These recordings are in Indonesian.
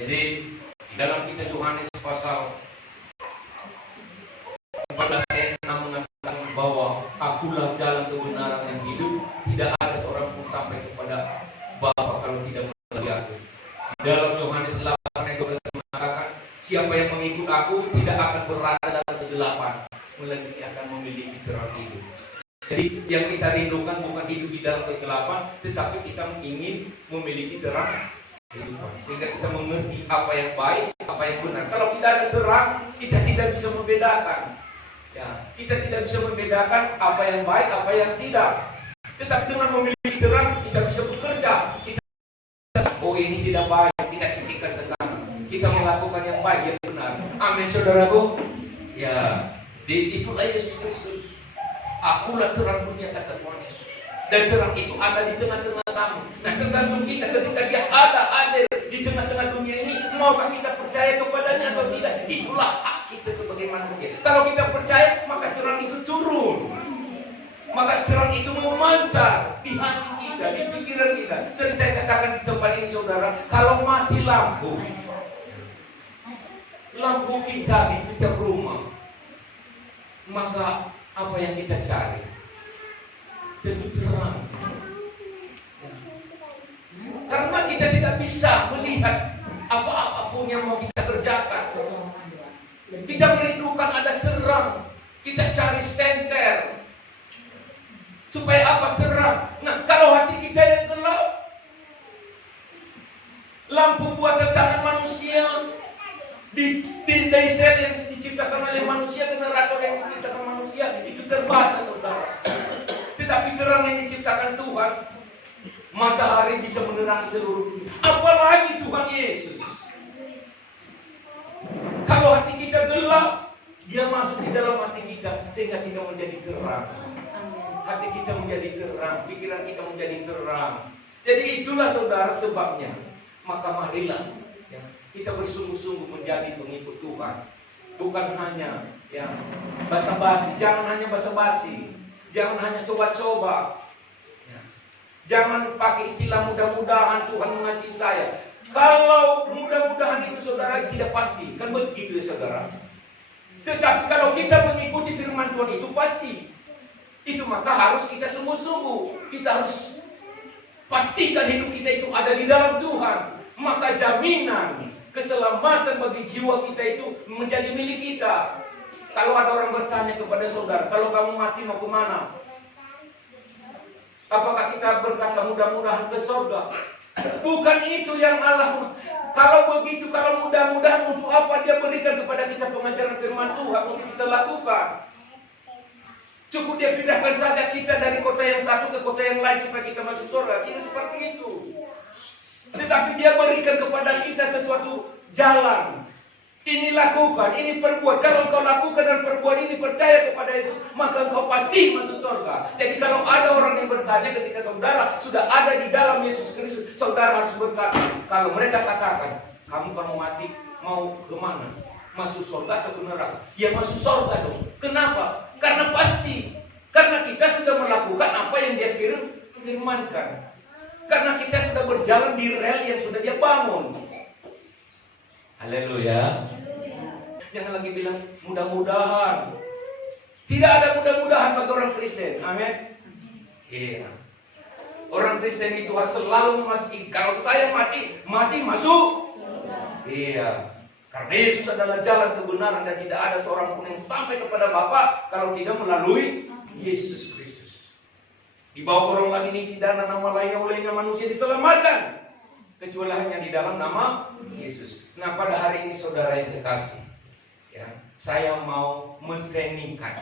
Jadi dalam kitab Yohanes pasal 14 ayat 6 mengatakan bahwa akulah jalan kebenaran yang hidup, tidak ada seorang pun sampai kepada Bapa kalau tidak melalui aku. Di dalam Yohanes 8 ayat 12 mengatakan, siapa yang mengikut aku tidak akan berada dalam kegelapan, melainkan ia akan memiliki terang hidup. Jadi yang kita rindukan bukan hidup di dalam kegelapan, tetapi kita ingin memiliki terang kehidupan, sehingga kita mengerti apa yang baik, apa yang benar. Kalau tidak ada terang, kita tidak bisa membedakan. Ya, kita tidak bisa membedakan apa yang baik, apa yang tidak. Tetapi dengan memiliki terang, kita bisa bekerja. Oh ini tidak baik, kita sisihkan ke sana. Kita melakukan yang baik, yang benar. Amin, saudaraku. Ya, itulah Yesus Kristus. Akulah terang dunia, kata Tuhan Yesus. Dan terang itu ada di tengah-tengah kamu. Nah, tergantung kita ketika dia ada di tengah-tengah dunia ini, maukah kita percaya kepadanya atau tidak? Itulah hak kita sebagai manusia. Kalau kita percaya, maka terang itu turun. Maka terang itu memancar di hati kita, di pikiran kita. Sering saya katakan di tempat ini, saudara, kalau mati lampu kita di setiap rumah, maka apa yang kita cari? Tentu terang. Karena kita tidak bisa melihat apa-apapun yang mau kita kerjakan. Kita merindukan ada terang. Kita cari senter. Supaya apa? Terang. Nah, kalau hati kita yang gelap, lampu buatan tangan manusia, di sel yang diciptakan oleh manusia, generator yang diciptakan manusia, itu terbatas, saudara. Tetapi terang yang diciptakan Tuhan, matahari bisa menerangi seluruh dunia. Apalagi Tuhan Yesus. Kalau hati kita gelap, dia masuk di dalam hati kita sehingga kita menjadi terang. Hati kita menjadi terang, pikiran kita menjadi terang. Jadi itulah, saudara, sebabnya. Maka marilah ya, kita bersungguh-sungguh menjadi pengikut Tuhan. Bukan hanya ya basa-basi. Jangan hanya basa-basi. Jangan hanya coba-coba. Ya. Jangan pakai istilah mudah-mudahan Tuhan mengasihi saya. Kalau mudah-mudahan itu, saudara, tidak pasti. Kan begitu ya, saudara. Tetapi kalau kita mengikuti firman Tuhan itu pasti. Itu maka harus kita sungguh-sungguh. Kita harus pastikan hidup kita itu ada di dalam Tuhan. Maka jaminan keselamatan bagi jiwa kita itu menjadi milik kita. Kalau ada orang bertanya kepada saudara, kalau kamu mati mau kemana? Apakah kita berkata mudah-mudahan ke surga? Bukan itu yang Allah. Kalau begitu, kalau mudah-mudahan, untuk apa dia berikan kepada kita pengajaran firman Tuhan untuk kita lakukan? Cukup dia pindahkan saja kita dari kota yang satu ke kota yang lain supaya kita masuk surga. Tidak seperti itu. Tetapi dia berikan kepada kita sesuatu jalan. Ini lakukan, ini perbuat. Kalau engkau lakukan dan perbuat ini, percaya kepada Yesus, maka engkau pasti masuk surga. Jadi kalau ada orang yang bertanya ketika saudara sudah ada di dalam Yesus Kristus, saudara harus berkata, kalau mereka katakan, kamu kalau mati mau kemana? Masuk surga atau ke neraka? Ya masuk surga dong. Kenapa? Karena pasti. Karena kita sudah melakukan apa yang dia firmankan. Karena kita sudah berjalan di rel yang sudah dia bangun. Haleluya. Jangan lagi bilang mudah-mudahan. Tidak ada mudah-mudahan bagi orang Kristen. Amin. Iya. Orang Kristen itu harus selalu memastikan kalau saya mati masuk. Iya. Karena Yesus adalah jalan kebenaran dan tidak ada seorang pun yang sampai kepada Bapa kalau tidak melalui Yesus Kristus. Di bawah golongan ini tidak ada nama lain olehnya manusia diselamatkan kecuali hanya di dalam nama Yesus. Nah, pada hari ini, saudara yang kekasih, ya, saya mau mentrainingkan.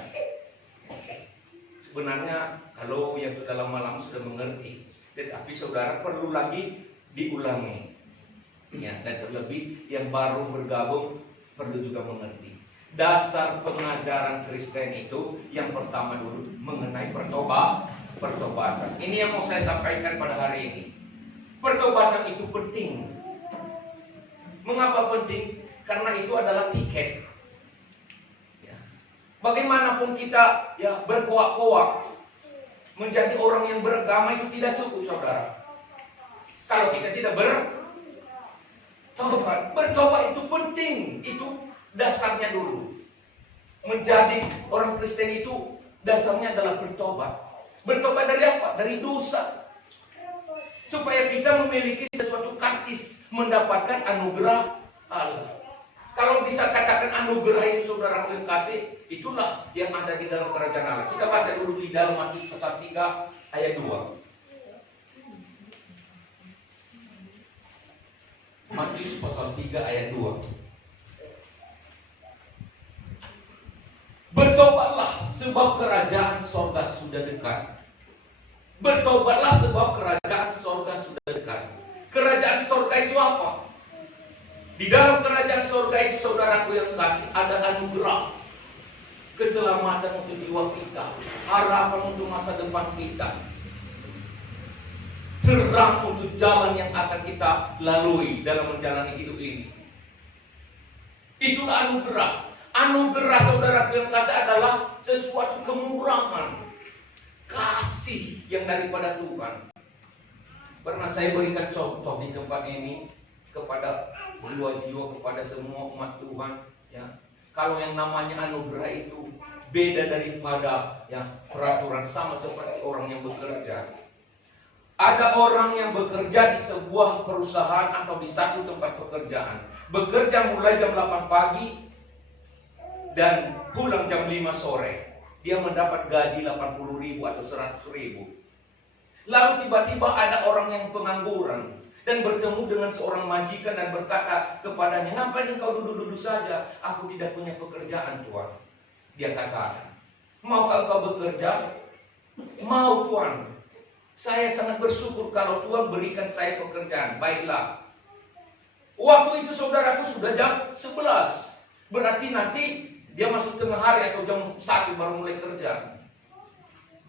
Sebenarnya kalau yang sudah lama-lama sudah mengerti, tetapi saudara perlu lagi diulangi. Ya, dan terlebih yang baru bergabung perlu juga mengerti. Dasar pengajaran Kristen itu yang pertama dulu mengenai pertobatan. Ini yang mau saya sampaikan pada hari ini. Pertobatan itu penting. Mengapa penting? Karena itu adalah tiket. Ya. Bagaimanapun kita ya berkoak-koak menjadi orang yang beragama itu tidak cukup, saudara. Kalau kita tidak bertobat. bertobat. Bertobat itu penting. Itu dasarnya dulu. Menjadi orang Kristen itu dasarnya adalah bertobat. Bertobat dari apa? Dari dosa. Supaya kita memiliki sesuatu kartis, mendapatkan anugerah Allah. Kalau bisa katakan anugerah itu saudara yang kasih, itulah yang ada di dalam kerajaan Allah. Kita baca dulu di dalam Matius pasal 3 ayat 2. Matius pasal 3 ayat 2. Bertobatlah sebab kerajaan sorga sudah dekat. Bertobatlah sebab kerajaan sorga sudah dekat. Kerajaan sorga itu apa? Di dalam kerajaan sorga itu saudaraku yang kasih ada anugerah. Keselamatan untuk jiwa kita. Harapan untuk masa depan kita. Terang untuk jalan yang akan kita lalui dalam menjalani hidup ini. Itulah anugerah. Anugerah saudara yang kasih adalah sesuatu kemurahan, kasih yang daripada Tuhan. Pernah saya berikan contoh di tempat ini kepada jiwa-jiwa, kepada semua umat Tuhan. Ya, kalau yang namanya anugerah itu beda daripada ya peraturan, sama seperti orang yang bekerja. Ada orang yang bekerja di sebuah perusahaan atau di satu tempat pekerjaan. Bekerja mulai jam 8 pagi dan pulang jam 5 sore. Dia mendapat gaji 80.000 atau 100.000. Lalu tiba-tiba ada orang yang pengangguran dan bertemu dengan seorang majikan dan berkata kepadanya, "Ngapain engkau duduk-duduk saja? Aku tidak punya pekerjaan, Tuan." Dia katakan, "Mau engkau bekerja?" "Mau, Tuan. Saya sangat bersyukur kalau Tuhan berikan saya pekerjaan." "Baiklah." Waktu itu saudaraku sudah jam 11. Berarti nanti dia masuk tengah hari atau jam 1 baru mulai kerja.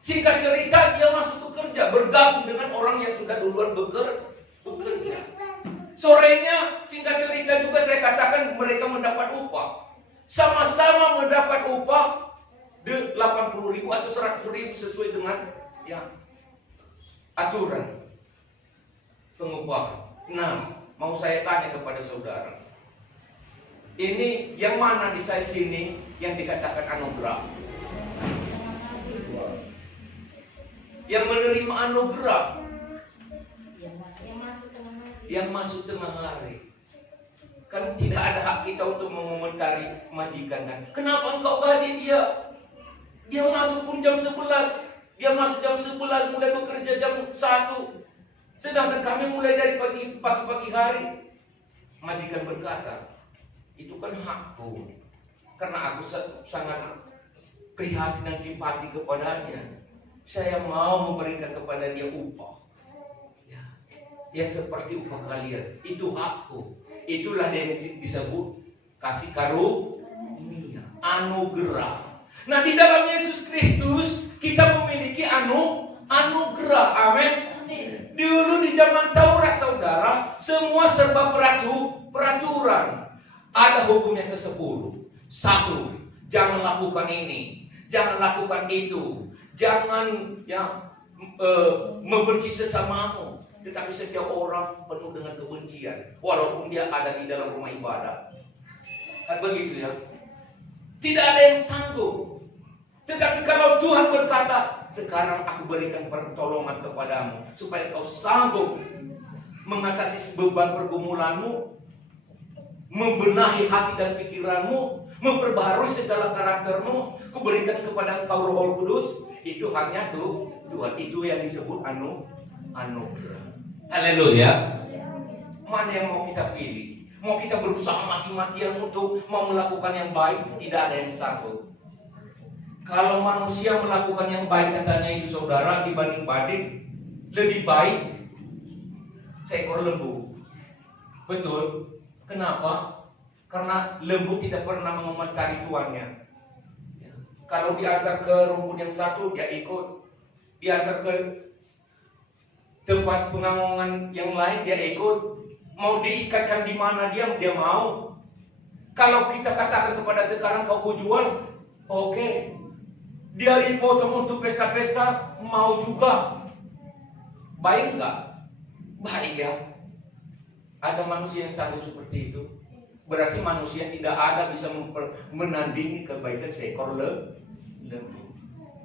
Singkat cerita dia masuk bekerja, bergabung dengan orang yang sudah duluan bekerja. Sorenya singkat cerita juga saya katakan mereka mendapat upah. Sama-sama mendapat upah 80.000 atau 100.000 sesuai dengan ya aturan pengupahan. Nah, mau saya tanya kepada saudara, ini yang mana di saya sini yang dikatakan anugerah? Yang menerima anugerah, yang masuk tengah hari. Kan tidak ada hak kita untuk mengomentari majikan kan. Kenapa engkau gaji dia? Dia masuk pun jam 11. Dia masuk jam 11, mulai bekerja jam 1. Sedangkan kami mulai dari pagi hari. Majikan berkata, "Itu kan hakku. Karena aku sangat prihatin dan simpati kepadanya. Saya mau memberikan kepada dia upah. Ya, yang seperti upah kalian. Itu hakku." Itulah yang disebut kasih karunia, anugerah. Nah, di dalam Yesus Kristus kita memiliki anugerah. Amin. Dulu di zaman Taurat saudara, semua serba peraturan. Ada hukum yang ke-10. 1, jangan lakukan ini, jangan lakukan itu, jangan membenci sesamamu. Tetapi setiap orang penuh dengan kebencian, walaupun dia ada di dalam rumah ibadah. Kan begitu ya? Tidak ada yang sanggup. Tetapi kalau Tuhan berkata, "Sekarang aku berikan pertolongan kepadamu supaya kau sanggup mengatasi beban pergumulanmu, membenahi hati dan pikiranmu, memperbaharui segala karaktermu, kuberikan kepada engkau Roh Kudus." Itu hanya Tuhan. Itu yang disebut anugerah. Haleluya. Mana yang mau kita pilih? Mau kita berusaha mati-matian untuk mau melakukan yang baik? Tidak ada yang sanggup. Kalau manusia melakukan yang baik katanya itu saudara, dibanding-banding lebih baik seekor lembu. Betul. Kenapa? Karena lembu tidak pernah mengomentari tuannya. Kalau diantar ke rumpun yang satu, dia ikut. Diantar ke tempat pengamongan yang lain, dia ikut. Mau diikatkan di mana dia mau. Kalau kita katakan kepada sekarang kau jual, oke. Dia dipotong untuk pesta-pesta, mau juga. Baik enggak? Baik ya. Ada manusia yang sanggup seperti itu? Berarti manusia tidak ada bisa menandingi kebaikan seekor lembu.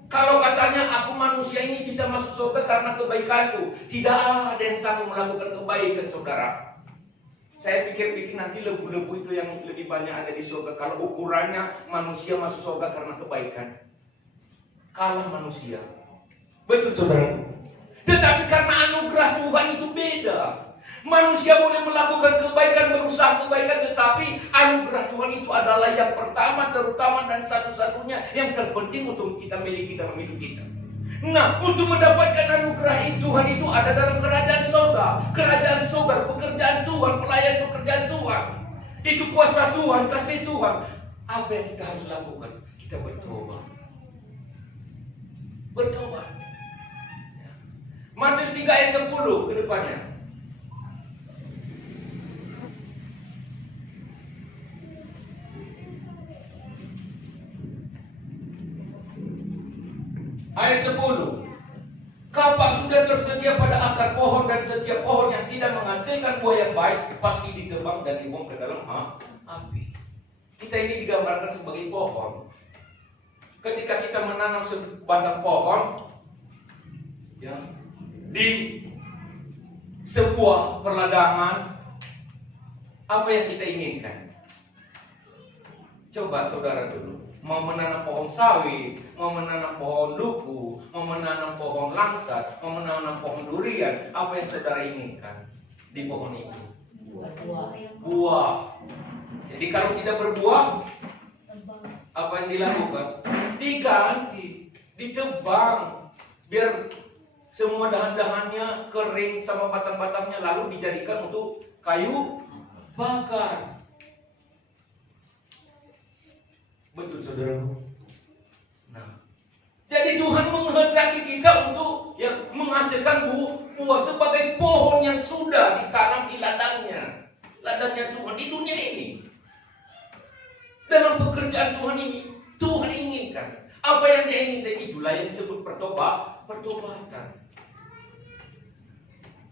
Kalau katanya aku manusia ini bisa masuk surga karena kebaikanku, tidak ada yang sanggup melakukan kebaikan, saudara. Saya pikir nanti lembu-lembu itu yang lebih banyak ada di surga. Kalau ukurannya manusia masuk surga karena kebaikan, kalah manusia. Betul, saudara. Tetapi karena anugerah Tuhan itu beda. Manusia boleh melakukan kebaikan, berusaha kebaikan, tetapi anugerah Tuhan itu adalah yang pertama, terutama, dan satu-satunya yang terpenting untuk kita miliki dalam hidup kita. Nah, untuk mendapatkan anugerah Tuhan itu ada dalam kerajaan surga. Kerajaan surga, pekerjaan Tuhan, pelayan pekerjaan Tuhan. Itu kuasa Tuhan, kasih Tuhan. Apa yang kita harus lakukan? Kita bertobat. Bertobat. Matius 3 ayat 10 ke depannya. Ayat 10. Kapak sudah tersedia pada akar pohon, dan setiap pohon yang tidak menghasilkan buah yang baik pasti ditebang dan dibuang ke dalam api. Kita ini digambarkan sebagai pohon. Ketika kita menanam sebatang pohon, ya, di sebuah perladangan, apa yang kita inginkan? Coba saudara dulu, mau menanam pohon sawit, mau menanam pohon duku, mau menanam pohon langsat, mau menanam pohon durian, apa yang saudara inginkan di pohon itu? Buah. Jadi kalau tidak berbuah, apa yang dilakukan? Diganti, ditebang, biar semua dahan-dahannya kering sama batang-batangnya, lalu dijadikan untuk kayu bakar. Betul, saudaraku. Nah, jadi Tuhan menghendaki kita untuk menghasilkan buah sebagai pohon yang sudah ditanam di ladangnya Tuhan di dunia ini. Dalam pekerjaan Tuhan ini, Tuhan inginkan apa yang Dia inginkan, itulah yang disebut pertobatan.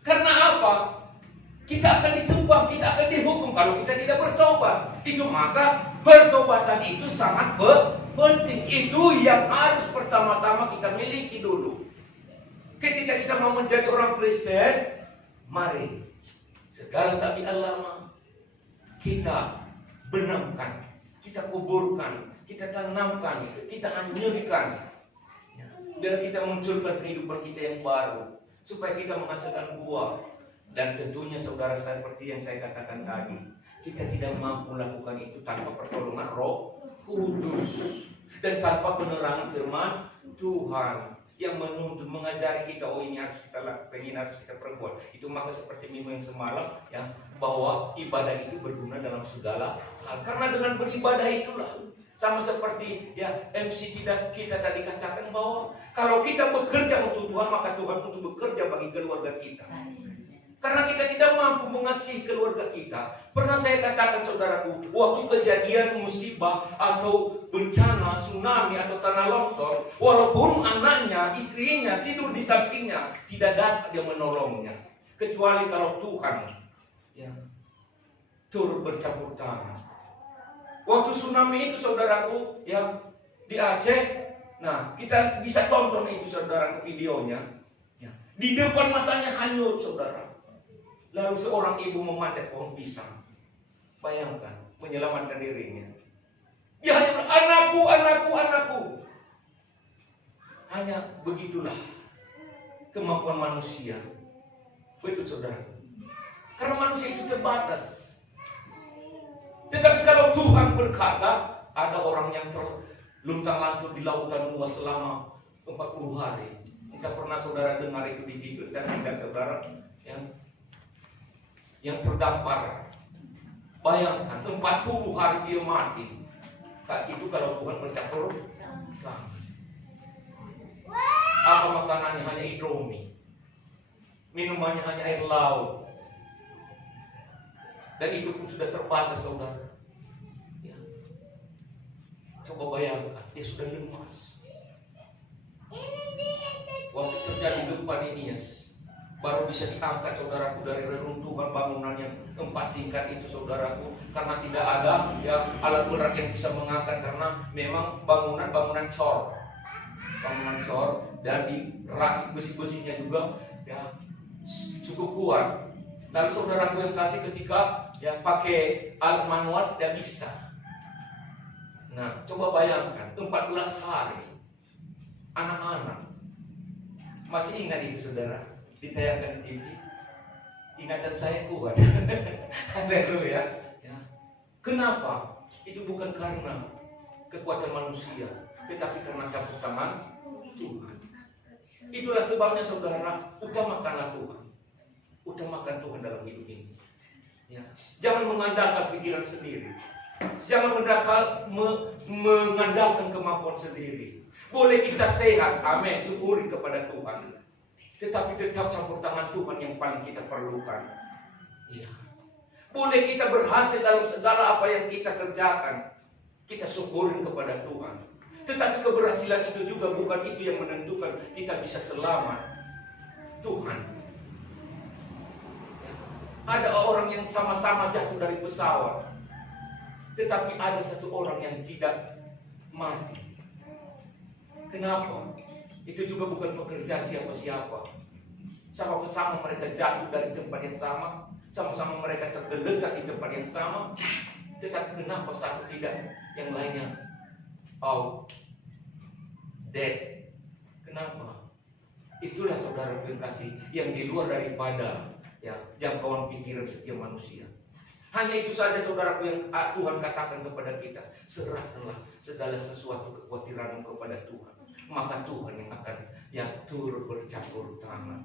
Karena apa? Kita akan ditebang, kita akan dihukum kalau kita tidak bertobat. Itu maka pertobatan itu sangat penting. Itu yang harus pertama-tama kita miliki dulu. Ketika kita mau menjadi orang Kristen, mari segala tabiat lama kita benamkan, kita kuburkan, kita tanamkan, kita anjurkan, biar kita munculkan kehidupan kita yang baru, supaya kita menghasilkan buah. Dan tentunya saudara, seperti yang saya katakan tadi, kita tidak mampu melakukan itu tanpa pertolongan Roh Kudus dan tanpa penerangan firman Tuhan yang menuntun, mengajari kita, oh ini harus kita lakukan, ini harus kita perbuat. Itu maka seperti minggu yang semalam, ya, bahwa ibadah itu berguna dalam segala hal. Karena dengan beribadah itulah, sama seperti ya MC kita tadi katakan, bahwa kalau kita bekerja untuk Tuhan, maka Tuhan untuk bekerja bagi keluarga kita. Karena kita tidak mampu mengasihi keluarga kita. Pernah saya katakan, saudaraku, waktu kejadian musibah atau bencana, tsunami atau tanah longsor, walaupun anaknya, istrinya tidur di sampingnya, tidak dapat dia menolongnya. Kecuali kalau Tuhan turut bercampur tangan. Waktu tsunami itu, saudaraku, ya, di Aceh, nah kita bisa tonton itu, saudaraku, videonya. Ya, di depan matanya hanyut, saudara. Lalu seorang ibu memanjat pohon pisang. Bayangkan, menyelamatkan dirinya. Dia hanya bilang, anakku, anakku, anakku. Hanya begitulah kemampuan manusia. Betul, saudara. Karena manusia itu terbatas. Tetapi kalau Tuhan berkata, ada orang yang terluntang-lantung di lautan luas selama 40 hari. Entah pernah saudara dengar itu di TV dan tidak, saudara, yang terdampar. Bayangkan 40 hari dia mati. Itu kalau Tuhan bercampur tangan. Apa makanannya? Hanya Indomie. Minumannya hanya air laut. Dan itu pun sudah terbatas, saudara. Ya. Coba bayangkan, dia sudah lemas. Waktu terjadi gempa di Nias, baru bisa diangkat saudaraku dari reruntuhan bangunan yang 4 tingkat itu saudaraku, karena tidak ada ya alat berat yang bisa mengangkat, karena memang bangunan cor, dan dirakit besi-besinya juga ya cukup kuat. Lalu saudaraku yang kasih, ketika ya pakai alat manual tidak bisa. Nah, coba bayangkan 14 hari anak-anak. Masih ingat itu saudara? Ditayangkan di TV. Ingatan saya kuat. Haleluya. Ya. Kenapa? Itu bukan karena kekuatan manusia, tetapi karena campur tangan Tuhan. Itulah sebabnya saudara, utamakanlah Tuhan. Utamakan Tuhan dalam hidup ini. Ya. Jangan mengandalkan pikiran sendiri. Jangan mengandalkan kemampuan sendiri. Boleh kita sehat, amin, syukuri kepada Tuhan. Tetapi tetap campur tangan Tuhan yang paling kita perlukan. Ya. Boleh kita berhasil dalam segala apa yang kita kerjakan, kita syukurin kepada Tuhan. Tetapi keberhasilan itu juga bukan itu yang menentukan kita bisa selamat. Tuhan. Ya. Ada orang yang sama-sama jatuh dari pesawat, tetapi ada satu orang yang tidak mati. Kenapa? Itu juga bukan pekerjaan siapa-siapa. Sama-sama mereka jatuh dari tempat yang sama, sama-sama mereka tergeletak di tempat yang sama. Tetapi kenapa satu tidak, yang lainnya out, dead? Kenapa? Itulah saudara yang kasih, yang di luar daripada ya jangkauan pikiran setiap manusia. Hanya itu saja saudaraku yang Tuhan katakan kepada kita, serahkanlah segala sesuatu kekhawatiranmu kepada Tuhan, maka Tuhan yang akan turut bercampur tangan.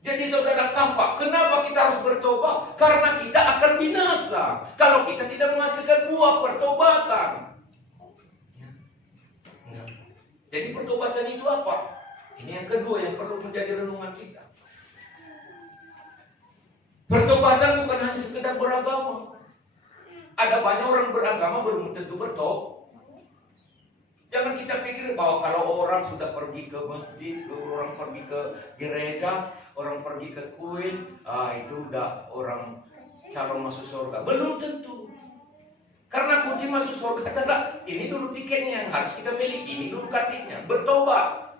Jadi saudara, kenapa kita harus bertobat? Karena kita akan binasa kalau kita tidak menghasilkan buah pertobatan. Jadi pertobatan itu apa? Ini yang kedua yang perlu menjadi renungan kita. Pertobatan bukan hanya sekedar beragama. Ada banyak orang beragama belum tentu bertobat. Jangan kita pikir bahwa kalau orang sudah pergi ke masjid, orang pergi ke gereja, orang pergi ke kuil, itu udah orang calon masuk surga. Belum tentu. Karena kunci masuk surga adalah ini dulu tiketnya yang harus kita miliki, ini dulu kartisnya. Bertobat.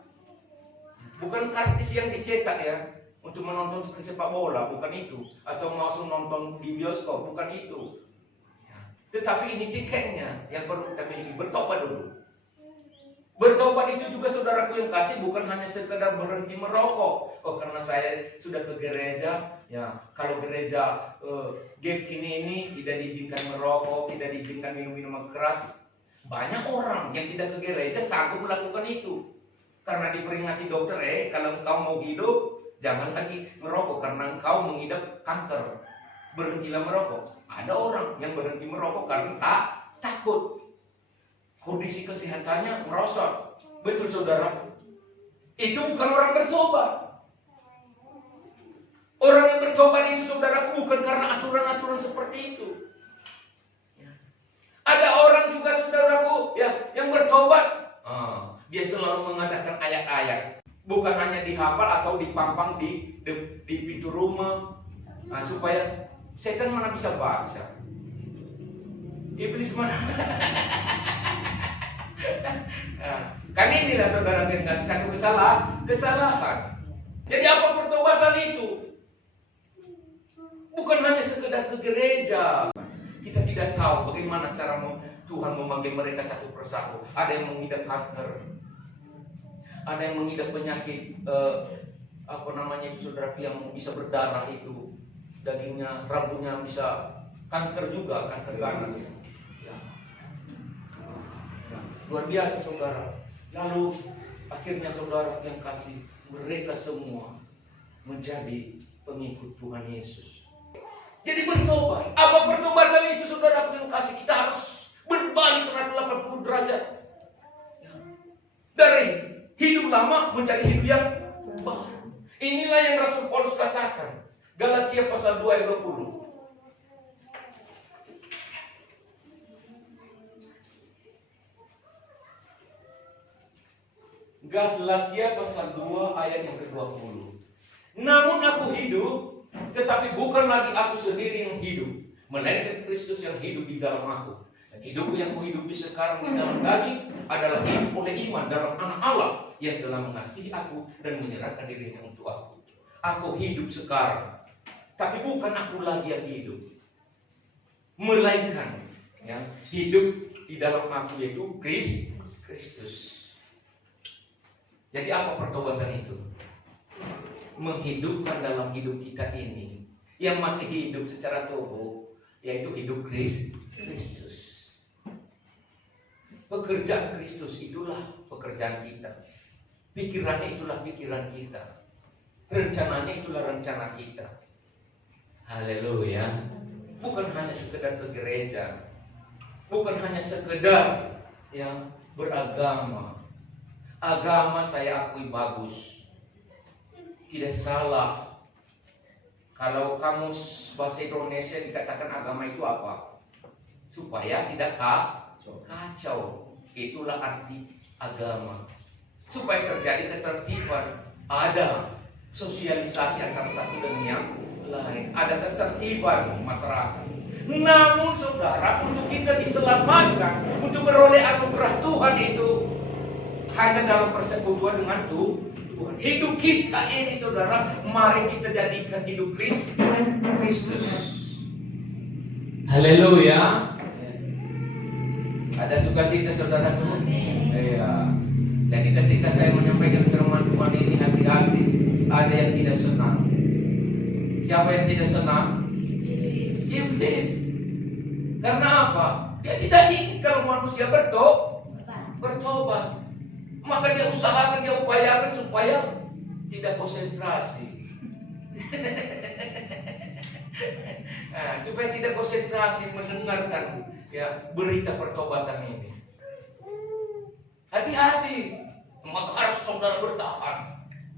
Bukan kartis yang dicetak ya. Untuk menonton sepak bola, bukan itu. Atau langsung nonton di bioskop, bukan itu. Tetapi ini tiketnya yang perlu kita miliki. Bertobat dulu. Bertobat itu juga saudaraku yang kasih, bukan hanya sekedar berhenti merokok. Oh, karena saya sudah ke gereja, ya kalau gereja gap ini tidak diizinkan merokok, tidak diizinkan minum-minuman keras. Banyak orang yang tidak ke gereja sanggup melakukan itu. Karena diperingati dokter, kalau engkau mau hidup, jangan lagi merokok karena engkau mengidap kanker. Berhentilah merokok. Ada orang yang berhenti merokok karena takut. Kondisi kesehatannya merosot. Betul saudara? Itu bukan orang bertobat. Orang yang bertobat itu saudaraku bukan karena aturan-aturan seperti itu. Ada orang juga saudaraku yang bertobat. Dia selalu mengadakan ayat-ayat. Bukan hanya dihafal atau dipampang di pintu rumah. Supaya setan mana bisa baca. Iblis mana? Kan inilah saudara kasih satu kesalahan. Jadi apa pertobatan itu? Bukan hanya sekedar ke gereja. Kita tidak tahu bagaimana cara Tuhan memanggil mereka satu persatu. Ada yang mengidap kanker, ada yang mengidap penyakit itu saudara yang bisa berdarah itu, dagingnya, rambutnya bisa kanker juga, kanker ganas. Luar biasa saudara. Lalu akhirnya saudara yang kasih, mereka semua menjadi pengikut Tuhan Yesus. Jadi bertobat. Apa pertobatan itu saudara yang kasih? Kita harus berbalik 180 derajat. Dari hidup lama menjadi hidup yang baru. Inilah yang Rasul Paulus katakan. Galatia pasal 2 ayat 20. Galatia pasal 2 ayat yang ke-20. Namun aku hidup, tetapi bukan lagi aku sendiri yang hidup, melainkan Kristus yang hidup di dalam aku. Dan hidup yang kuhidupi sekarang di dalam daging adalah hidup oleh iman dalam Anak Allah yang telah mengasihi aku dan menyerahkan dirinya untuk aku. Aku hidup sekarang, tapi bukan aku lagi yang hidup, melainkan yang hidup di dalam aku, yaitu Kristus. Jadi apa pertobatan itu? Menghidupkan dalam hidup kita ini yang masih hidup secara tubuh, yaitu hidup Kristus. Pekerjaan Kristus itulah pekerjaan kita. Pikirannya itulah pikiran kita. Rencananya itulah rencana kita. Haleluya. Bukan hanya sekedar ke gereja, bukan hanya sekedar yang beragama. Agama saya akui bagus, tidak salah. Kalau kamus bahasa Indonesia dikatakan agama itu apa? Supaya tidak kacau. Itulah arti agama. Supaya terjadi ketertiban, ada sosialisasi antara satu dan yang lain, ada ketertiban masyarakat. Namun saudara, untuk kita diselamatkan, untuk beroleh anugerah Tuhan itu hanya dalam persekutuan dengan Tuhan. Hidup kita ini saudara, mari kita jadikan hidup Kristus. Haleluya. Ada sukacita saudaraku? Iya. Jadi ketika saya menyampaikan firman Tuhan ini, hati-hati, ada yang tidak senang. Siapa yang tidak senang? Iblis. Karena apa? Dia tidak ingin kalau manusia bertobat. Maka dia usahakan, dia upayakan supaya tidak konsentrasi. Nah, supaya tidak konsentrasi mendengarkan ya berita pertobatan ini. Hati-hati. Maka harus saudara bertahan.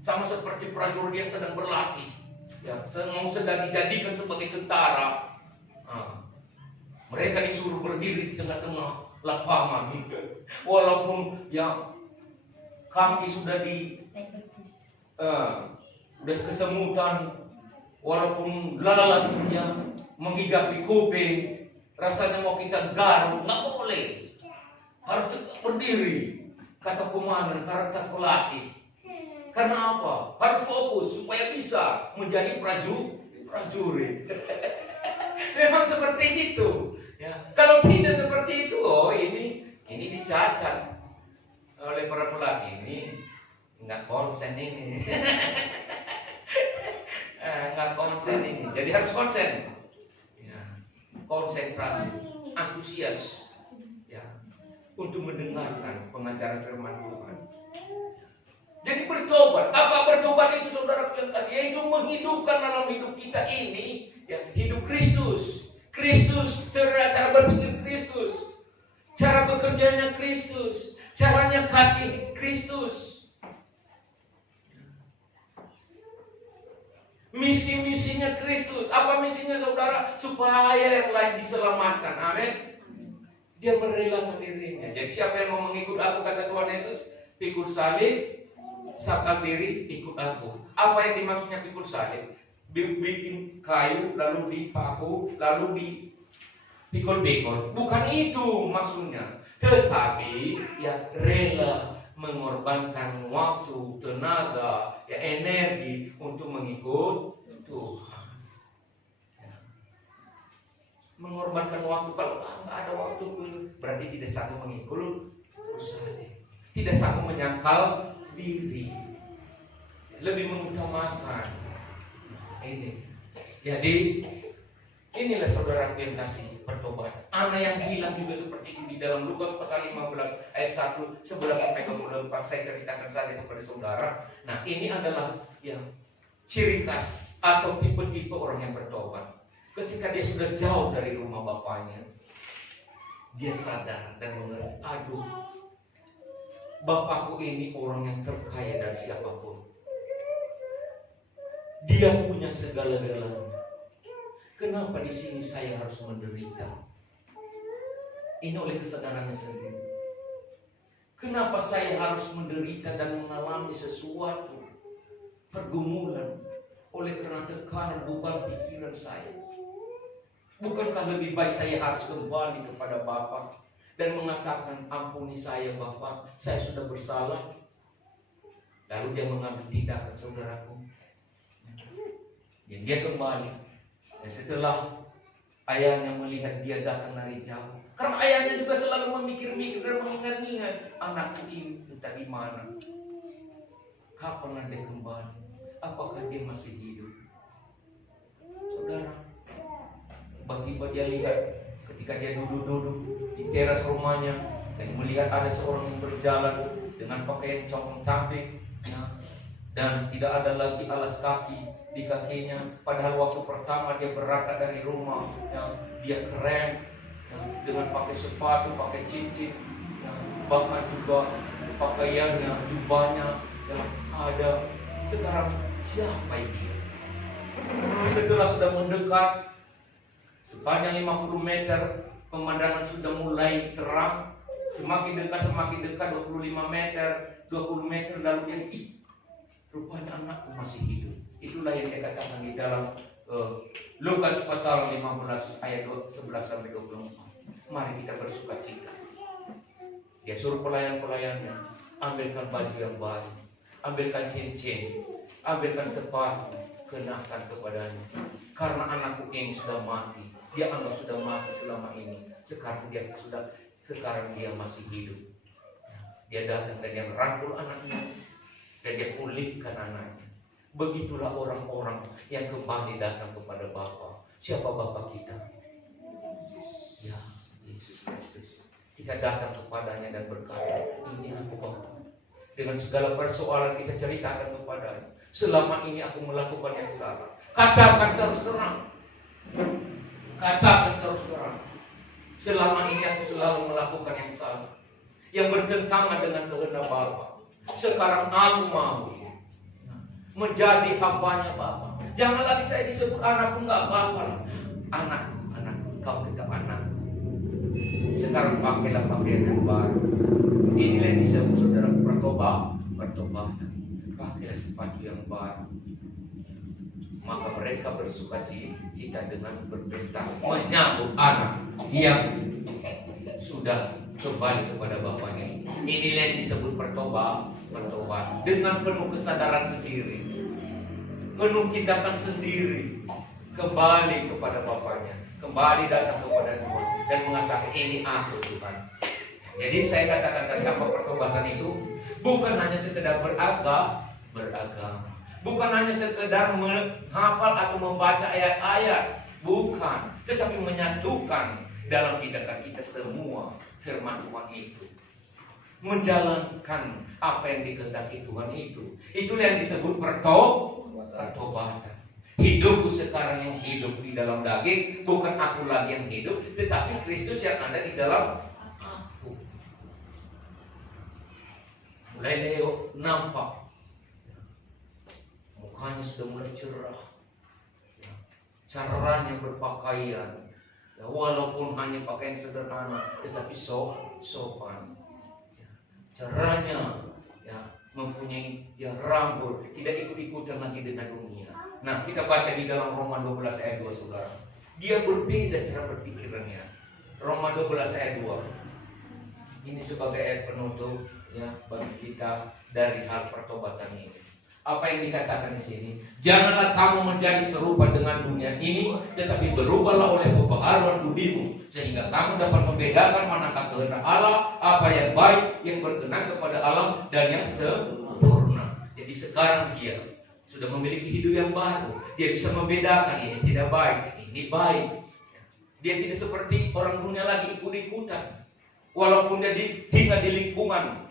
Sama seperti prajurit yang sedang berlatih, ya, sedang dijadikan sebagai tentara. Mereka disuruh berdiri di tengah-tengah lapangan, walaupun ya kaki sudah udah kesemutan, walaupun lalat yang menghigapi kuping, rasanya mau kita garuk, nggak boleh, harus tetap berdiri. Kata komandan, kata pelatih. Karena apa? Harus fokus supaya bisa menjadi prajurit. Memang seperti itu. Ya. Kalau tidak seperti itu, ini dicatat oleh para pelatih, ini nggak konsen ini, nggak konsen ini. Jadi harus konsen, ya. Konsentrasi, antusias, ya, untuk mendengarkan pengajaran firman Tuhan. Jadi bertobat. Apa bertobat itu saudara yang kasih? Yaitu menghidupkan dalam hidup kita ini ya, hidup Kristus. Kristus, cara berpikir Kristus, cara bekerjanya Kristus, caranya kasih Kristus. Misi-misinya Kristus. Apa misinya saudara? Supaya yang lain diselamatkan. Amin. Dia merelakan dirinya. Jadi siapa yang mau mengikut aku, kata Tuhan Yesus, pikul salib, sangkal diri, ikut aku. Apa yang dimaksudnya pikul salib? Bikin kayu, lalu dipaku, lalu dipikul-pikul. Bukan itu maksudnya. Tetapi ya rela mengorbankan waktu, tenaga, ya energi untuk mengikut Tuhan. Ya. Mengorbankan waktu, kalau nggak ada waktu berarti tidak sanggup mengikul salib, tidak sanggup menyangkal diri, lebih mengutamakan ini. Jadi inilah saudara yang kasih pertobatan. Anak yang hilang juga seperti itu di dalam Lukas pasal 15 ayat 11 sampai 24. Saya ceritakan saja kepada saudara. Nah, ini adalah yang ciri khas atau tipe-tipe orang yang bertobat. Ketika dia sudah jauh dari rumah bapaknya, dia sadar dan mengerti, aduh, bapakku ini orang yang terkaya dari siapapun. Dia punya segala-galanya. Kenapa di sini saya harus menderita? Ini oleh kesadarannya sendiri. Kenapa saya harus menderita dan mengalami sesuatu pergumulan oleh karena tekanan beban pikiran saya? Bukankah lebih baik saya harus kembali kepada Bapa dan mengatakan, ampuni saya Bapa, saya sudah bersalah. Lalu dia mengambil tindakan, saudaraku. Dan dia kembali. Dan setelah ayahnya melihat dia datang dari jauh, karena ayahnya juga selalu memikir-mikir dan mengingat-ingat, anakku ini entah di mana. Kapan dia kembali? Apakah dia masih hidup? Saudara, tiba-tiba dia lihat ketika dia duduk-duduk di teras rumahnya dan melihat ada seorang yang berjalan dengan pakaian compang-camping, dan tidak ada lagi alas kaki di kakinya. Padahal waktu pertama dia berangkat dari rumah, dia keren, dengan pakai sepatu, pakai cincin, bahkan juga pakaiannya, jubahnya yang ada. Sekarang siapa ini? Setelah sudah mendekat sepanjang 50 meter, pemandangan sudah mulai terang. Semakin dekat 25 meter, 20 meter, lalu dia, rupanya anakku masih hidup. Itulah yang dia katakan di dalam Lukas pasal 15 ayat 11-24. Mari kita bersuka cita. Dia suruh pelayan-pelayannya, ambilkan baju yang baru, ambilkan cincin, ambilkan sepatu, kenakan kepadanya. Karena anakku ini sudah mati. Dia anggap sudah mati selama ini. Sekarang dia masih hidup. Dia datang dan dia merangkul anaknya dan dia pulihkan anaknya. Begitulah orang-orang yang kembali datang kepada Bapa. Siapa Bapa kita? Ya, Yesus Kristus. Kita datang kepadanya dan berkata, ini aku Bapa. Dengan segala persoalan kita ceritakan kepadanya. Selama ini aku melakukan yang salah. Katakan terus terang. Katakan terus terang. Selama ini aku selalu melakukan yang salah, yang bertentangan dengan kehendak Bapa. Sekarang aku mau menjadi hambanya Bapa. Jangan lagi saya disebut anakku, enggak apa-apa. Anakku, kau tetap anak. Sekarang pakailah pakaian yang baru. Inilah yang disebut saudara pertobatan. Pakailah sepatu yang baru. Maka mereka bersuka cita dengan berpesta menyambut anak yang sudah kembali kepada bapaknya. Inilah yang disebut pertobatan. Dengan penuh kesadaran sendiri, penuh tindakan sendiri, kembali kepada bapaknya, kembali datang kepada Tuhan dan mengatakan, ini aku Tuhan. Jadi saya katakan tadi, apa pertobatan itu? Bukan hanya sekedar beragama, bukan hanya sekedar menghafal atau membaca ayat-ayat, bukan, tetapi menyatukan dalam tindakan kita semua firman Tuhan itu, menjalankan apa yang dikehendaki Tuhan itu. Itulah yang disebut pertobatan. Hidupku sekarang yang hidup di dalam daging, bukan aku lagi yang hidup, tetapi Kristus yang ada di dalam aku. Mulai Leo nampak mukanya sudah mulai cerah, caranya berpakaian, walaupun hanya pakaian sederhana, tetapi sopan. Caranya mempunyai rambut, tidak ikut-ikutan lagi dengan dunia. Nah, kita baca di dalam Roma 12 ayat 2, saudara. Dia berbeda cara berpikirannya. Roma 12 ayat 2. Ini sebagai ayat penutup bagi kita dari hal pertobatan ini. Apa yang dikatakan di sini? Janganlah kamu menjadi serupa dengan dunia ini, tetapi berubahlah oleh pembaharuan budimu, sehingga kamu dapat membedakan manakah kehendak Allah, apa yang baik, yang berkenan kepada Allah, dan yang sempurna. Jadi sekarang dia sudah memiliki hidup yang baru. Dia bisa membedakan ini tidak baik, ini baik. Dia tidak seperti orang dunia lagi ikut-ikutan. Walaupun dia tinggal di lingkungan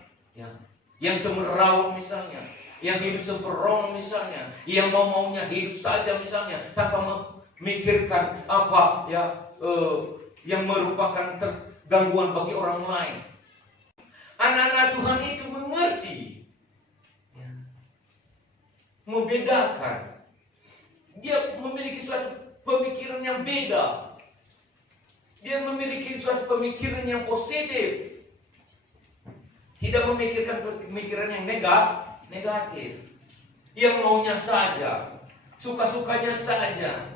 yang semerawut misalnya, yang hidup sembrono misalnya, yang maunya hidup saja misalnya, tanpa memikirkan apa yang merupakan gangguan bagi orang lain. Anak-anak Tuhan itu mengerti, membedakan. Dia memiliki suatu pemikiran yang beda. Dia memiliki suatu pemikiran yang positif. Tidak memikirkan pemikiran yang negatif. Yang maunya saja, suka-sukanya saja,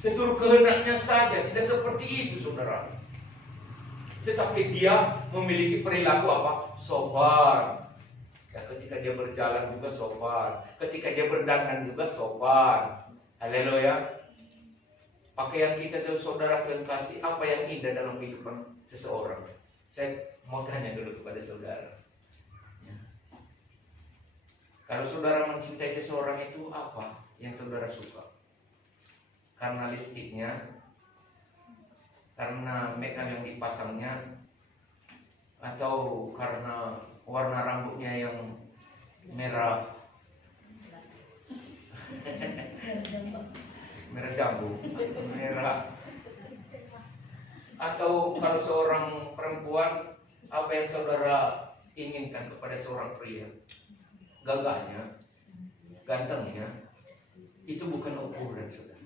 seturut kehendaknya saja. Tidak seperti itu, saudara. Tetapi dia memiliki perilaku apa? Sopan. Ya, ketika dia berjalan juga sopan. Ketika dia berdandan juga sopan. Haleluya. Pakaian kita, saudara kalian kasih, apa yang indah dalam kehidupan seseorang? Saya mau tanya dulu kepada saudara. Ya. Kalau saudara mencintai seseorang itu apa yang saudara suka? Karena lipstiknya, karena makeup yang dipasangnya, atau karena warna rambutnya yang merah merah jambu, merah. Atau kalau seorang perempuan, apa yang saudara inginkan kepada seorang pria? Gagahnya, gantengnya, itu bukan ukuran, saudara.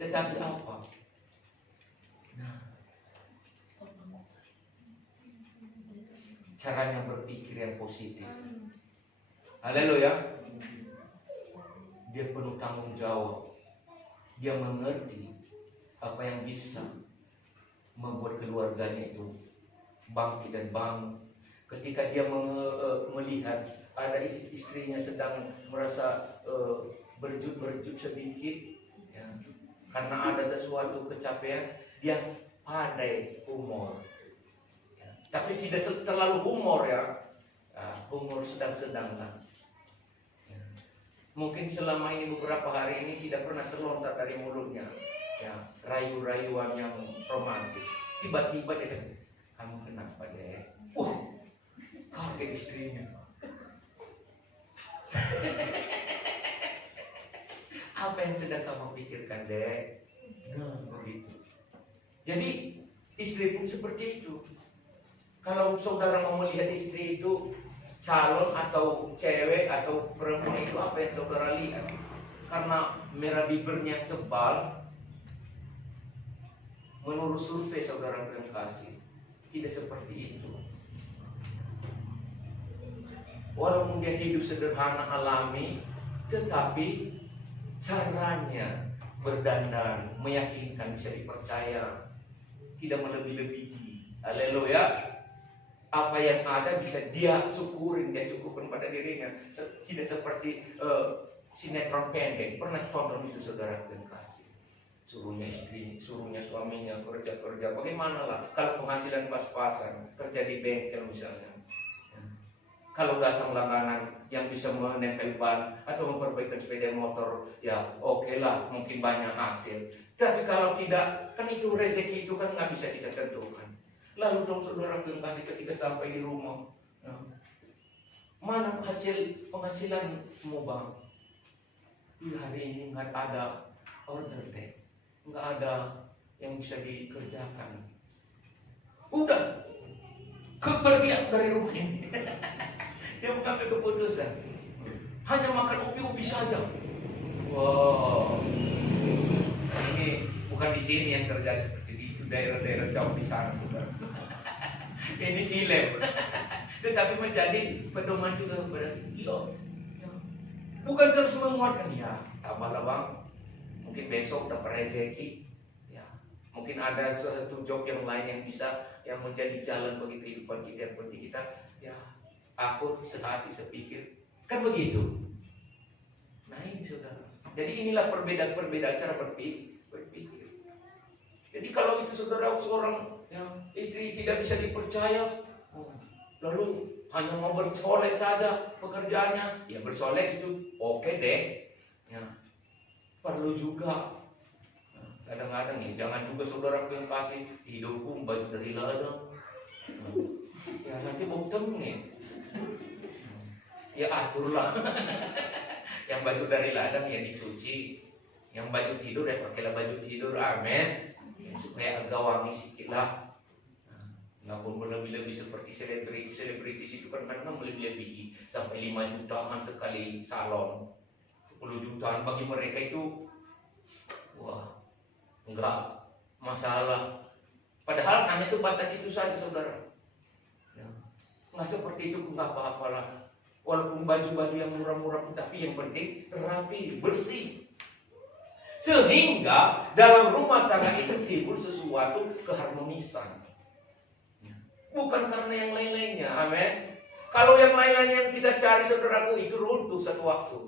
Tetapi apa? Nah, caranya berpikir yang positif. Haleluya. Dia penuh tanggung jawab. Dia mengerti apa yang bisa membuat keluarganya itu bangkit dan bangun. Ketika dia melihat ada istrinya sedang merasa berjut sedikit, ya, karena ada sesuatu kecapean, dia pandai humor, ya. Tapi tidak terlalu humor, ya, humor sedang-sedang lah. Mungkin selama ini beberapa hari ini tidak pernah terlontar dari mulutnya, ya, rayu-rayuan yang romantis. Tiba-tiba dia kata, kamu kenapa deh? Kaget istrinya. Apa yang sedang kamu pikirkan deh? Nah, begitu. Jadi istri pun seperti itu. Kalau saudara mau melihat istri itu calon atau cewek atau perempuan, itu apa yang saudara lihat? Karena merah bibirnya tebal, menurut survei saudara yang kasih, tidak seperti itu. Walaupun dia hidup sederhana alami, tetapi caranya berdandan meyakinkan, bisa dipercaya, tidak melebih-lebihi. Haleluya. Apa yang ada bisa dia syukurin, dia cukupkan pada dirinya. Tidak seperti sinetron pendek. Pernah tonton itu saudara dan kasih? Suruhnya istri, suruhnya suaminya kerja. Bagaimana lah kalau penghasilan pas-pasan, kerja di bengkel misalnya. Kalau datang langganan yang bisa menempel ban atau memperbaikan sepeda motor, ya oke lah, mungkin banyak hasil. Tapi kalau tidak, kan itu rezeki itu kan nggak bisa kita tentukan. Lalu dong saudara kasih ketika sampai di rumah, ya, mana hasil penghasilanmu bang? Hari ini nggak ada order deh, nggak ada yang bisa dikerjakan. Udah kepergian dari rumah ini. Dia mengambil keputusan, hanya makan ubi-ubi saja. Wow, ini bukan di sini yang terjadi seperti itu, daerah-daerah jauh di sana saudara. Ini film, tetapi menjadi pedoman juga kepada kita. Bukan terus menguatkan, ya tambahlah bang, mungkin besok dapat rezeki, ya mungkin ada suatu job yang lain yang bisa, yang menjadi jalan bagi kehidupan kita, yang penting kita, ya aku sehati sepikir, kan begitu. Nah ini saudara, jadi inilah perbedaan cara berpikir. Jadi kalau itu saudara seorang yang istri tidak bisa dipercaya, lalu hanya mau bersolek saja pekerjaannya, ya bersolek itu oke deh, ya perlu juga. Kadang-kadang ya jangan juga saudara yang kasih hidupku baju dari ladang, ya nanti bau nih, ya aturlah. Yang baju dari ladang ya dicuci, yang baju tidur ya pakailah baju tidur, amin, ya, supaya agak wangi sedikit lah. Nggak pun berlebih-lebih seperti selebritis itu kan kadang melebih-lebihi sampai 5 jutaan sekali salon, 10 jutaan bagi mereka itu, wah enggak masalah. Padahal hanya sebatas itu saja saudara. Nggak seperti itu nggak apa-apalah. Walaupun baju-baju yang murah-murah, tapi yang penting rapi, bersih. Sehingga dalam rumah tangga itu timbul sesuatu keharmonisan. Bukan karena yang lain-lainnya, amin. Kalau yang lain-lainnya yang kita cari, saudaraku, itu runtuh satu waktu.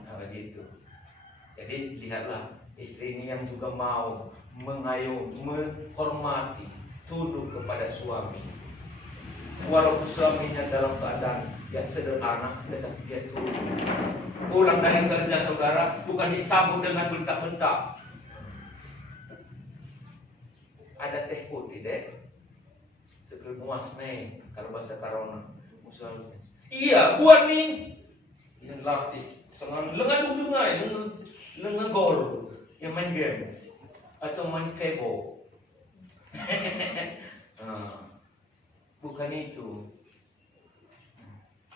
Nah begitu. Jadi lihatlah, istri ini yang juga mau mengayomi, menghormati, tunduk kepada suami. Walaupun suaminya dalam keadaan yang sederhana, tetapi dia tunduk. Pulang dari kerja, saudara, bukan disambut dengan bentak-bentak. Ada teh putih deh, sebelum muas nih, kalau bahasa Karona, musuhnya. Iya, buat nih. Yang latih, senang lengan dungai, lengan gol, yang main game atau main febo. Nah, bukan itu.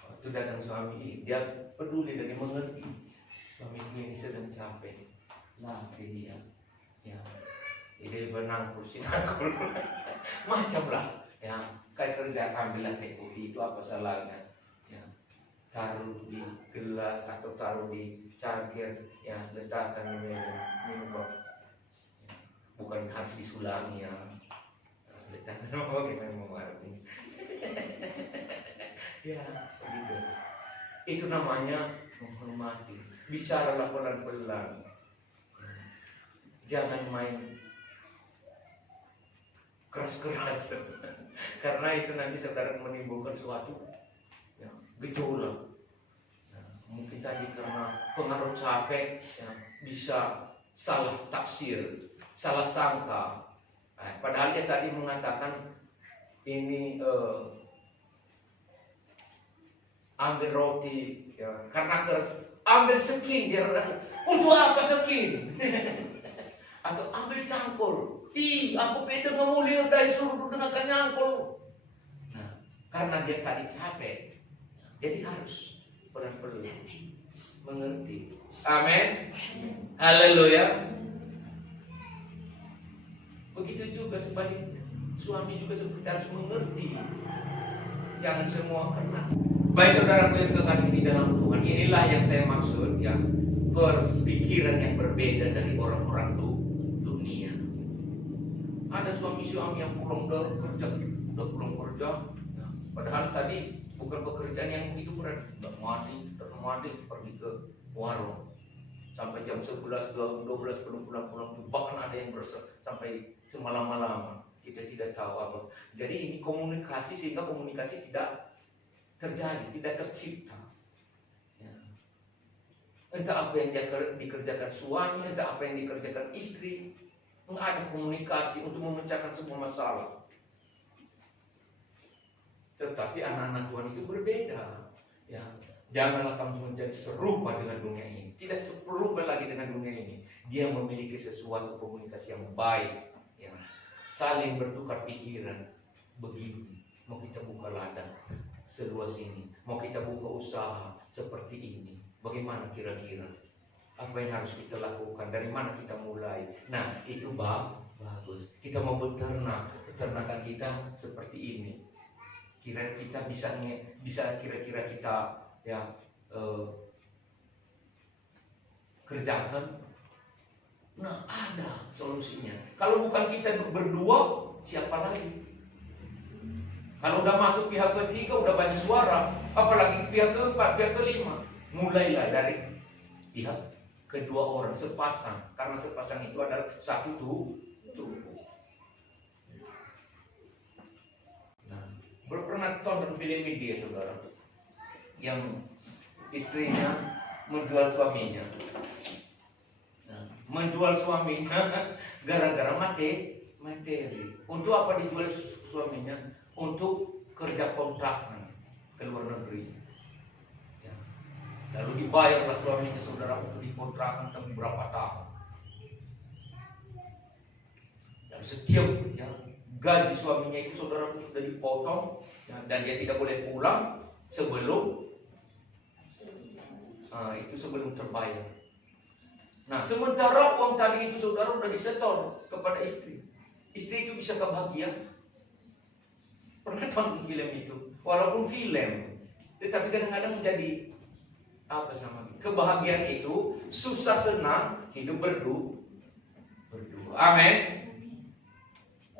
Waktu datang suami, dia peduli dan dia mengerti. Suami ini sedang capek, latih dia. Ya. Jadi benang kursi nakul macam lah ya, kayak kerja ambillah teh kopi, itu apa salahnya ya, taruh di gelas atau taruh di cangkir ya, letakkan minum ya. Bukan harus disulangi ya, letakkan gimana ini ya begitu. Itu namanya menghormati. Bicaralah pelan-pelan, jangan main keras-keras. Karena itu nanti saudara menimbulkan suatu ya, gejolak. Nah, mungkin tadi karena pengaruh capek ya, bisa salah tafsir, salah sangka. Nah, padahal dia tadi mengatakan ini ambil roti ya, karena keras, ambil sekin dia. Untuk apa sekin? Atau ambil cangkul. Aku beda ngemulir dari suruh dengan nyangkul. Nah, karena dia tadi capek, jadi harus pelan-pelan mengerti. Amin. Haleluya. Begitu juga sebaliknya, suami juga seperti harus mengerti. Jangan semua kena. Baik saudaraku yang kekasih di dalam Tuhan, inilah yang saya maksud ya, berpikiran yang berbeda dari orang-orang dunia. Ada suami-suami yang pulang dari kerja, udah pulang kerja, ya, padahal tadi bukan pekerjaan yang begitu berat, udah mandi, pergi ke warung sampai jam 11, 12 belum pulang, bahkan ada yang sampai semalam-malam. Kita tidak tahu apa. Jadi ini komunikasi, sehingga komunikasi tidak terjadi, tidak tercipta. Ya. Entah apa yang dikerjakan suami, entah apa yang dikerjakan istri. Nggak ada komunikasi untuk memecahkan semua masalah. Tetapi anak-anak Tuhan itu berbeda. Ya, janganlah kamu menjadi serupa dengan dunia ini. Tidak serupa lagi dengan dunia ini. Dia memiliki sesuatu komunikasi yang baik. Ya, saling bertukar pikiran. Begini, mau kita buka ladang seluas ini, mau kita buka usaha seperti ini. Bagaimana kira-kira? Apa yang harus kita lakukan? Dari mana kita mulai? Nah, itu bagus. Kita mau beternak, peternakan kita seperti ini. Kira kita bisa kira-kira kita ya kerjakan. Nah, ada solusinya. Kalau bukan kita berdua, siapa lagi? Kalau udah masuk pihak ketiga, udah banyak suara, apalagi pihak keempat, pihak kelima. Mulailah dari pihak kedua orang sepasang, karena sepasang itu adalah satu tubuh. Nah, pernah tonton film media saudara, yang istrinya menjual suaminya. Nah, menjual suaminya gara-gara materi. Untuk apa dijual suaminya? Untuk kerja kontrak ke luar negeri. Lalu dibayarlah suaminya saudara untuk dikontrakan sampai berapa tahun. Dan setiap ya, gaji suaminya itu saudara itu sudah dipotong ya, dan dia tidak boleh pulang sebelum itu sebelum terbayar. Nah, sementara uang tadi itu saudara sudah disetor kepada istri. Istri itu bisa kebahagiaan? Pernah tonton film itu? Walaupun film, tetapi kadang-kadang menjadi apa sama kebahagiaan itu susah senang hidup berdua. Amin.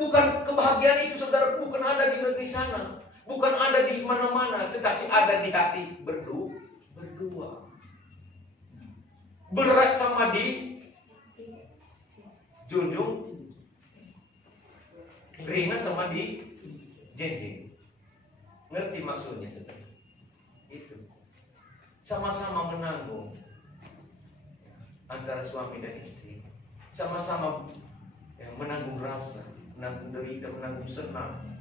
Bukan kebahagiaan itu saudara, bukan ada di negeri sana, bukan ada di mana-mana, tetapi ada di hati berdua. Berat sama di junjung, ringan sama di jenjing. Ngerti maksudnya saudara? Itu sama-sama menanggung antara suami dan istri, sama-sama menanggung rasa, menanggung derita, menanggung senang.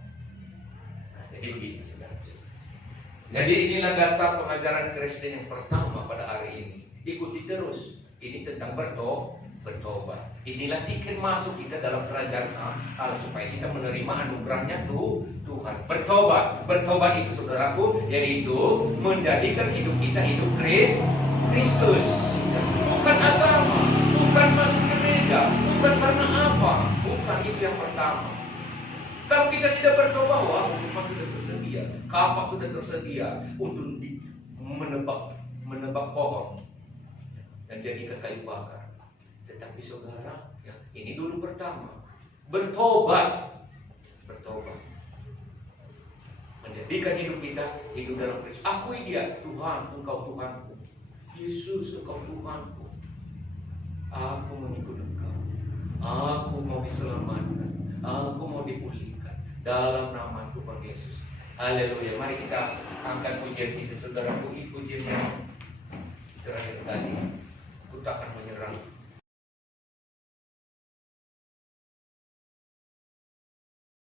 Jadi begitu saudara. Jadi inilah dasar pengajaran Kristen yang pertama pada hari ini. Ikuti terus. Ini tentang bertobat. Inilah tiket masuk kita dalam kerajaan Allah supaya kita menerima anugerahnya Tuhan. Bertobat itu saudaraku, yaitu menjadikan hidup kita hidup Kristus. Bukan agama, bukan masuk gereja, bukan karena apa, bukan itu yang pertama. Kalau kita tidak bertobat, wah, rumah sudah tersedia, kapak sudah tersedia untuk menebak pohon dan jadikan kayu bakar. Tetapi saudara, ya, ini dulu pertama, bertobat, menjadikan hidup kita hidup dalam Kristus. Akui Dia, Tuhan, Engkau Tuhanku, Yesus, Engkau Tuhanku. Aku mengikut Engkau. Aku mau diselamatkan. Aku mau dipulihkan dalam nama Tuhan Yesus. Haleluya. Mari kita angkat pujian kita, saudara. Pujian yang terakhir tadi. Ku takkan menyerah.